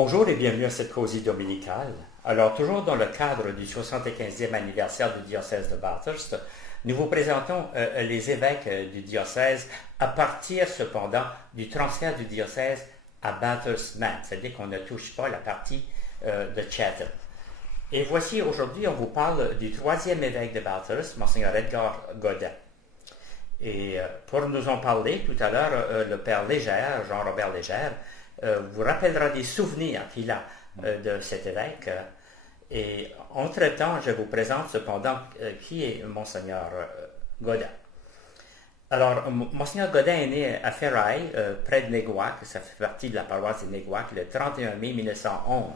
Bonjour et bienvenue à cette causerie dominicale. Alors, toujours dans le cadre du 75e anniversaire du diocèse de Bathurst, nous vous présentons les évêques du diocèse à partir cependant du transfert du diocèse à Bathurst-Mant, c'est-à-dire qu'on ne touche pas la partie de Chatham. Et voici aujourd'hui, on vous parle du troisième évêque de Bathurst, Monseigneur Edgar Godin. Et pour nous en parler, tout à l'heure, le père Légère, Jean-Robert Légère, vous rappellera des souvenirs qu'il a de cet évêque. Et entre-temps, je vous présente cependant qui est Monseigneur Godin. Alors, Monseigneur Godin est né à Ferraille, près de Néguac, ça fait partie de la paroisse de Néguac, le 31 mai 1911.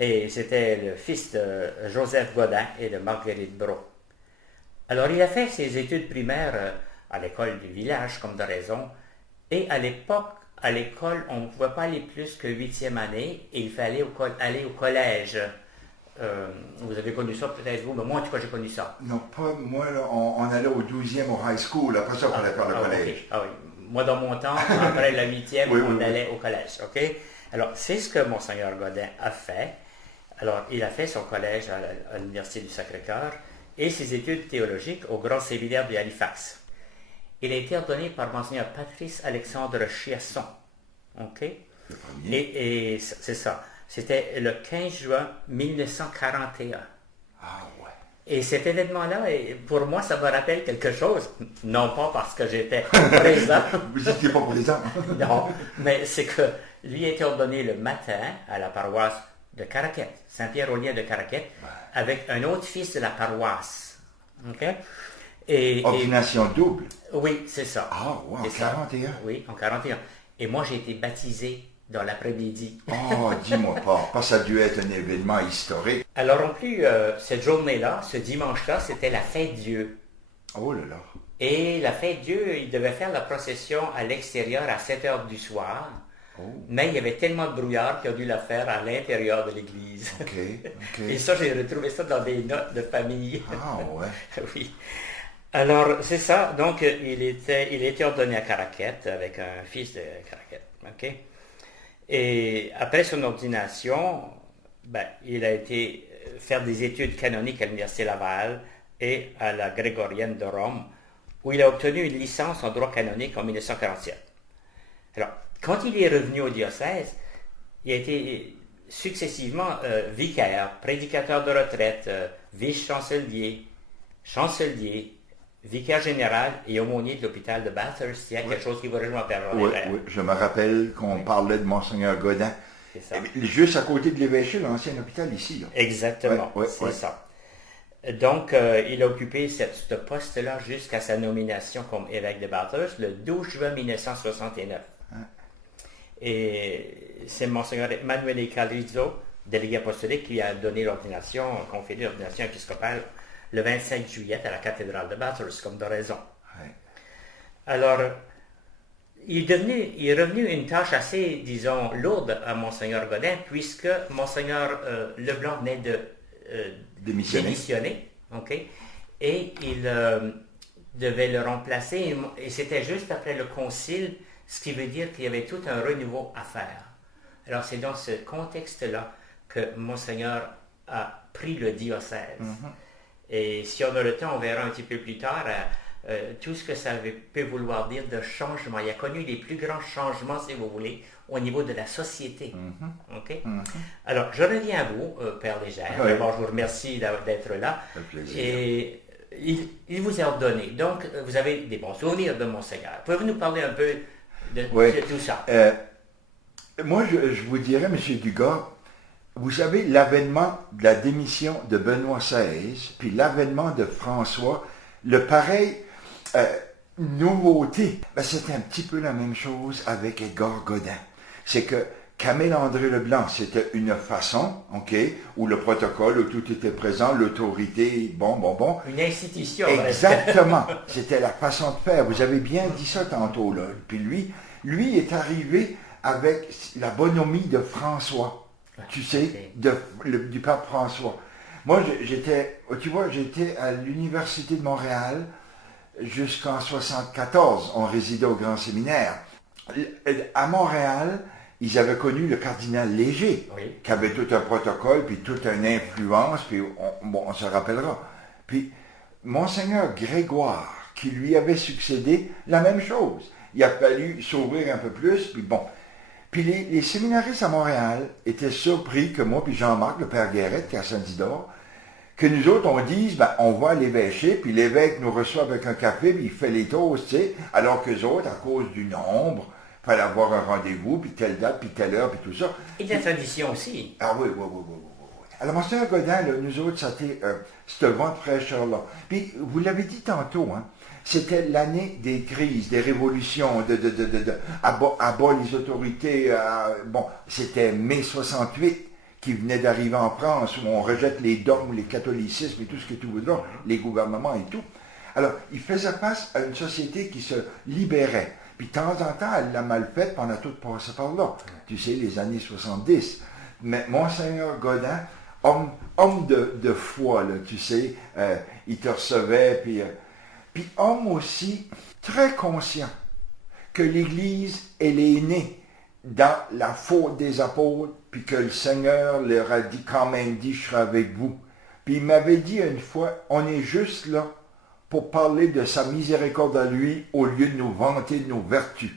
Et c'était le fils de Joseph Godin et de Marguerite Brault. Alors, il a fait ses études primaires à l'école du village, comme de raison, et à l'époque, à l'école, on ne pouvait pas aller plus que 8e année, et il fallait aller au collège. Vous avez connu ça peut-être vous, mais moi en tout cas j'ai connu ça. Non, pas moi, là, on allait au 12e au high school, après ça on allait faire le collège. Okay. Ah, oui. Moi dans mon temps, après la 8e, oui, on allait au collège. Okay? Alors c'est ce que Monseigneur Godin a fait. Alors il a fait son collège à l'Université du Sacré-Cœur et ses études théologiques au Grand Séminaire de Halifax. Il a été ordonné par Monseigneur Patrice Alexandre Chiasson. OK? Et c'est ça. C'était le 15 juin 1941. Ah ouais. Et cet événement-là, pour moi, ça me rappelle quelque chose. Non pas parce que j'étais présent. Vous n'étiez pas présent. Non, mais c'est que lui a été ordonné le matin à la paroisse de Caraquet, Saint-Pierre-aux-Liens de Caraquet, avec un autre fils de la paroisse. OK? Ordination double. Oui, c'est ça. Ah, ouais, en 41. Oui, en 41. Et moi, j'ai été baptisé dans l'après-midi. Oh, dis-moi pas, parce que ça a dû être un événement historique. Alors, en plus, cette journée-là, ce dimanche-là, c'était la fête Dieu. Oh là là. Et la fête Dieu, il devait faire la procession à l'extérieur à 7 heures du soir. Oh. Mais il y avait tellement de brouillard qu'il a dû la faire à l'intérieur de l'église. OK. Et ça, j'ai retrouvé ça dans des notes de famille. Ah ouais. Oui. Alors, c'est ça. Donc, il était ordonné à Caraquet avec un fils de Caraquet. OK? Et après son ordination, il a été faire des études canoniques à l'Université Laval et à la Grégorienne de Rome, où il a obtenu une licence en droit canonique en 1947. Alors, quand il est revenu au diocèse, il a été successivement vicaire, prédicateur de retraite, vice-chancelier, chancelier, vicaire général et aumônier de l'hôpital de Bathurst. Il y a quelque chose qui vous rejoint, Père Jean. Oui, je me rappelle qu'on parlait de Monseigneur Godin. C'est ça. Juste à côté de l'évêché, l'ancien hôpital ici. Là. Exactement, c'est ça. Donc, il a occupé ce poste-là jusqu'à sa nomination comme évêque de Bathurst le 12 juin 1969. Et c'est Monseigneur Emanuele Calrizzo, délégué apostolique, qui a donné l'ordination, conféré l'ordination épiscopale le 25 juillet à la cathédrale de Bathurst, comme de raison. Oui. Alors, il est revenu une tâche assez, disons, lourde à Monseigneur Godin, puisque Monseigneur Leblanc venait de démissionner, okay? Et il devait le remplacer, et c'était juste après le concile, ce qui veut dire qu'il y avait tout un renouveau à faire. Alors, c'est dans ce contexte-là que Monseigneur a pris le diocèse. Mm-hmm. Et si on a le temps, on verra un petit peu plus tard tout ce que ça peut vouloir dire de changement. Il a connu les plus grands changements, si vous voulez, au niveau de la société. Mm-hmm. Okay? Mm-hmm. Alors, je reviens à vous, Père Légère. Oui. D'abord, je vous remercie d'être là. Un plaisir. Et il vous a ordonné. Donc, vous avez des bons souvenirs de Monseigneur. Pouvez-vous nous parler un peu de tout ça? Moi, je vous dirais, M. Dugas, vous savez, l'avènement de la démission de Benoît XVI, puis l'avènement de François, le pareil nouveauté, c'était un petit peu la même chose avec Edgar Godin. C'est que Camille André Leblanc, c'était une façon, OK, où le protocole, où tout était présent, l'autorité, bon. Une institution. Exactement. C'était la façon de faire. Vous avez bien dit ça tantôt, là. Puis lui est arrivé avec la bonhomie de François. Tu sais, du pape François. Moi, j'étais à l'Université de Montréal jusqu'en 1974. On résidait au Grand Séminaire. À Montréal, ils avaient connu le cardinal Léger, qui avait tout un protocole, puis toute une influence, puis on se rappellera. Puis Monseigneur Grégoire, qui lui avait succédé, la même chose. Il a fallu s'ouvrir un peu plus, puis bon. Puis les séminaristes à Montréal étaient surpris que moi, puis Jean-Marc, le père Guérette, qui est à Saint-Isidore, que nous autres, on dise, ben, on va à l'évêché, puis l'évêque nous reçoit avec un café, puis il fait les toasts, tu sais, alors qu'eux autres, à cause du nombre, il fallait avoir un rendez-vous, puis telle date, puis telle heure, puis tout ça. Et de la tradition aussi. Ah oui. Alors, Monseigneur Godin, là, nous autres, c'était ce vent de fraîcheur-là. Puis, vous l'avez dit tantôt, hein, c'était l'année des crises, des révolutions, abat les autorités. Bon, c'était mai 68 qui venait d'arriver en France, où on rejette les dogmes, les catholicismes et tout ce que tu voudras, les gouvernements et tout. Alors, il faisait face à une société qui se libérait. Puis, de temps en temps, elle l'a mal faite, puis on a tout passé par là. Tu sais, les années 70. Mais Monseigneur Godin, homme de foi, là, tu sais, il te recevait, puis homme aussi très conscient que l'Église, elle est née dans la faute des apôtres, puis que le Seigneur leur a dit, quand même dit, je serai avec vous. Puis il m'avait dit une fois, on est juste là pour parler de sa miséricorde à lui, au lieu de nous vanter de nos vertus.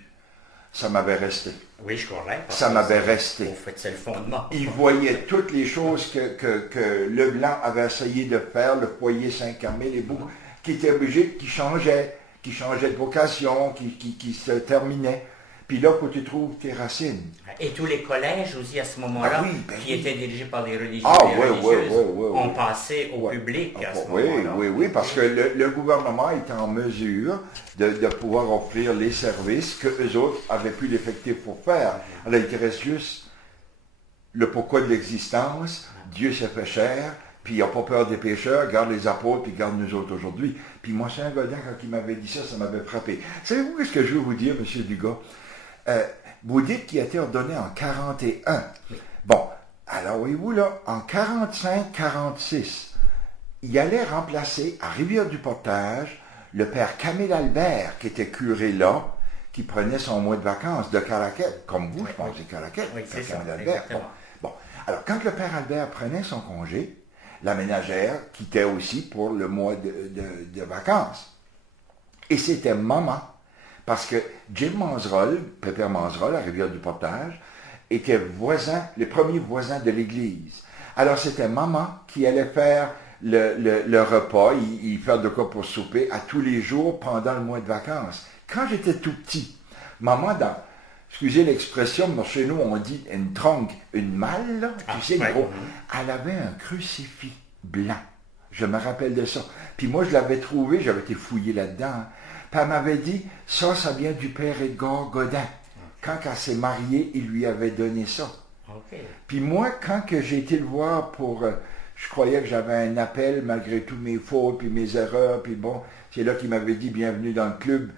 Ça m'avait resté. Oui, je crois. Ça m'avait resté. En fait, c'est le fondement. Il voyait toutes les choses que Leblanc avait essayé de faire, le foyer Saint-Camille, les bouts, qui étaient obligés, qui changeaient de vocation, qui se terminaient. Puis là, où tu trouves tes racines. Et tous les collèges aussi à ce moment-là, qui étaient dirigés par les religieux et religieuses, ont passé au public à ce moment-là. Oui, parce que le gouvernement était en mesure de pouvoir offrir les services que eux autres avaient plus l'effectif pour faire. Alors, il te reste juste le pourquoi de l'existence, Dieu s'est fait chair, puis il n'a pas peur des pécheurs, garde les apôtres, puis garde nous autres aujourd'hui. Puis Monseigneur Godin, quand il m'avait dit ça, ça m'avait frappé. Savez-vous ce que je veux vous dire, M. Dugas? Vous dites qu'il a été ordonné en 41. Bon, alors voyez-vous là, en 45-46, il allait remplacer à Rivière-du-Portage le père Camille Albert, qui était curé là, qui prenait son mois de vacances de Caraquette, comme vous, je pense, c'est Caraquette, oui, c'est ça, Albert. Bon, alors quand le père Albert prenait son congé, la ménagère quittait aussi pour le mois de vacances. Et c'était maman. Parce que Jim Manzerolle, Pépère Manzerolle, à Rivière-du-Portage, était le premier voisin de l'église. Alors c'était maman qui allait faire le repas, il fait de quoi pour souper, à tous les jours pendant le mois de vacances. Quand j'étais tout petit, maman, excusez l'expression, mais chez nous on dit une tronque, une malle, là, tu sais, gros, elle avait un crucifix blanc. Je me rappelle de ça. Puis moi, je l'avais trouvé, j'avais été fouillé là-dedans. Puis elle m'avait dit, ça vient du père Edgar Godin. Quand elle s'est mariée, il lui avait donné ça. Puis moi, quand que j'ai été le voir je croyais que j'avais un appel malgré tous mes fautes, puis mes erreurs, puis bon, c'est là qu'il m'avait dit, bienvenue dans le club.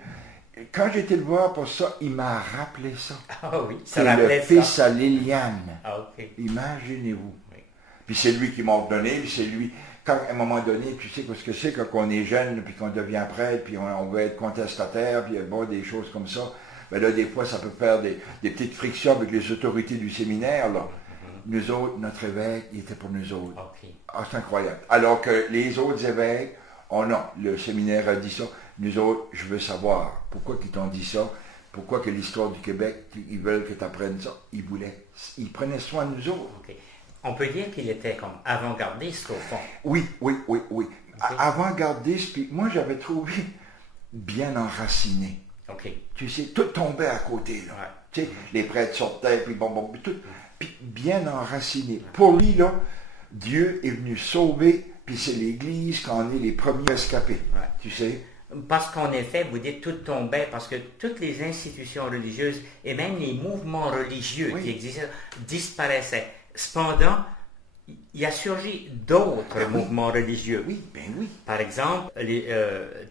Quand j'ai été le voir pour ça, il m'a rappelé ça. Ah oui, ça rappelait ça. C'est le fils à Liliane. Imaginez-vous. Oui. Puis c'est lui qui m'a ordonné, puis c'est lui... Quand, à un moment donné, tu sais ce que c'est quand on est jeune, puis qu'on devient prêtre, puis on veut être contestataire, puis bon, des choses comme ça, ben là, des fois, ça peut faire des petites frictions avec les autorités du séminaire, là. Nous autres, notre évêque, il était pour nous autres. Ah, c'est incroyable. Alors que les autres évêques, oh non, le séminaire a dit ça. Nous autres, je veux savoir pourquoi ils t'ont dit ça, pourquoi que l'histoire du Québec, ils veulent que tu apprennes ça. Ils prenaient soin de nous autres. On peut dire qu'il était comme avant-gardiste, au fond. Oui. Avant-gardiste, puis moi, j'avais trouvé bien enraciné. Tu sais, tout tombait à côté, là. Tu sais, les prêtres sortaient, puis bon, tout. Puis bien enraciné. Pour lui, là, Dieu est venu sauver, puis c'est l'Église qui en est les premiers escapés. Tu sais. Parce qu'en effet, vous dites tout tombait, parce que toutes les institutions religieuses, et même les mouvements religieux qui existaient, disparaissaient. Cependant, il a surgi d'autres mouvements religieux. Oui. Par exemple,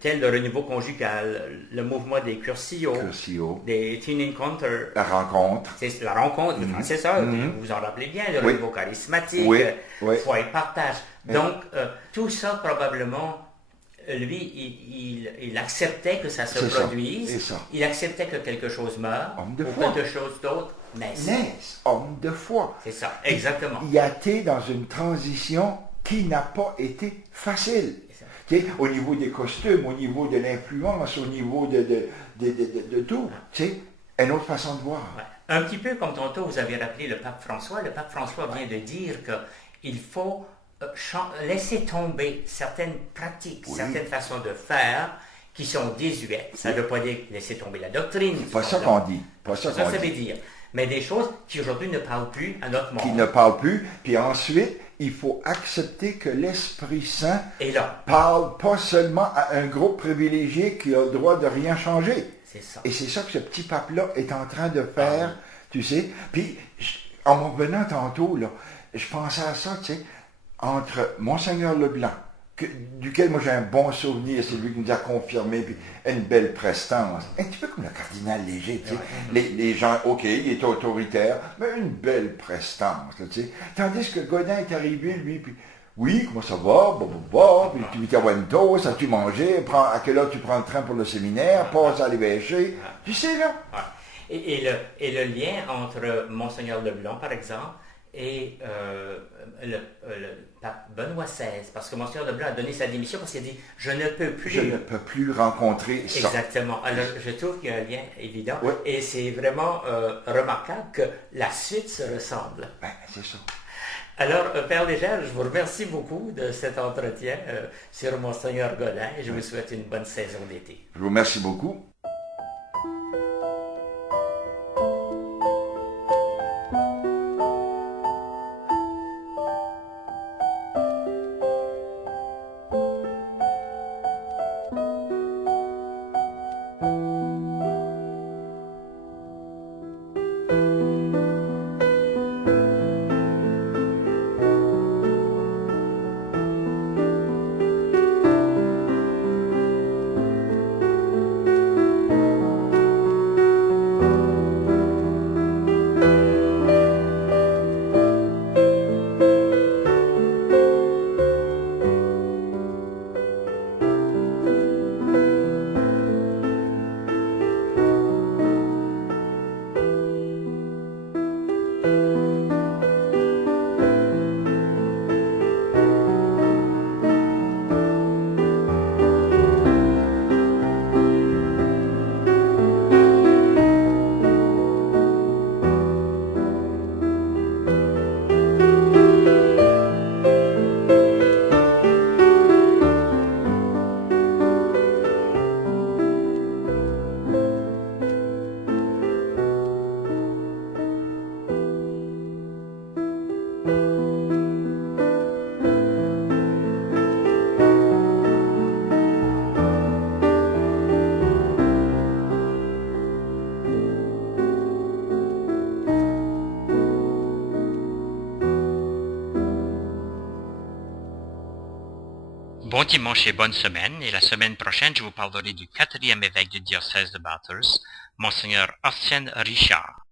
tel le renouveau conjugal, le mouvement des Cursillos, des Teen Encounter. La rencontre. C'est la rencontre, c'est ça, vous vous en rappelez bien, le renouveau charismatique, foi et partage. Donc, tout ça, probablement, lui, il acceptait que ça se produise. Il acceptait que quelque chose meure ou quelque chose d'autre naisse. Homme de foi. C'est ça, exactement. Il a été dans une transition qui n'a pas été facile. Au niveau des costumes, au niveau de l'influence, au niveau de tout. Une autre façon de voir. Ouais. Un petit peu comme tantôt vous avez rappelé le pape François. Le pape François vient de dire qu'il faut laisser tomber certaines pratiques, certaines façons de faire qui sont désuètes. Ça ne veut pas dire laisser tomber la doctrine. Pas ça qu'on dit. Pas ça ça veut dire. Mais des choses qui aujourd'hui ne parlent plus à notre monde. Qui ne parlent plus. Puis ensuite, il faut accepter que l'Esprit Saint parle pas seulement à un groupe privilégié qui a le droit de rien changer. C'est ça. Et c'est ça que ce petit pape-là est en train de faire, tu sais. Puis, en m'en revenant tantôt, là, je pensais à ça, tu sais, entre Monseigneur Leblanc, duquel moi j'ai un bon souvenir, c'est lui qui nous a confirmé, puis une belle prestance. Un petit peu comme le cardinal Léger, tu sais. Les gens, OK, il est autoritaire, mais une belle prestance, là, tu sais. Tandis que Godin est arrivé, lui, puis oui, comment ça va? Puis tu as une dose, as-tu mangé? À quelle heure tu prends le train pour le séminaire? Passe à l'évêché. Tu sais, là? Et le lien entre Monseigneur Leblanc, par exemple, et le pape Benoît XVI, parce que Monseigneur Leblanc a donné sa démission parce qu'il a dit « Je ne peux plus rencontrer ça. » Exactement. Alors, je trouve qu'il y a un lien évident, et c'est vraiment remarquable que la suite se ressemble. Ben, c'est ça. Alors, Père Légère, je vous remercie beaucoup de cet entretien sur Monseigneur Godin et je vous souhaite une bonne saison d'été. Je vous remercie beaucoup. Bon dimanche et bonne semaine, et la semaine prochaine, je vous parlerai du 4e évêque du diocèse de Bathurst, Monseigneur Arsène Richard.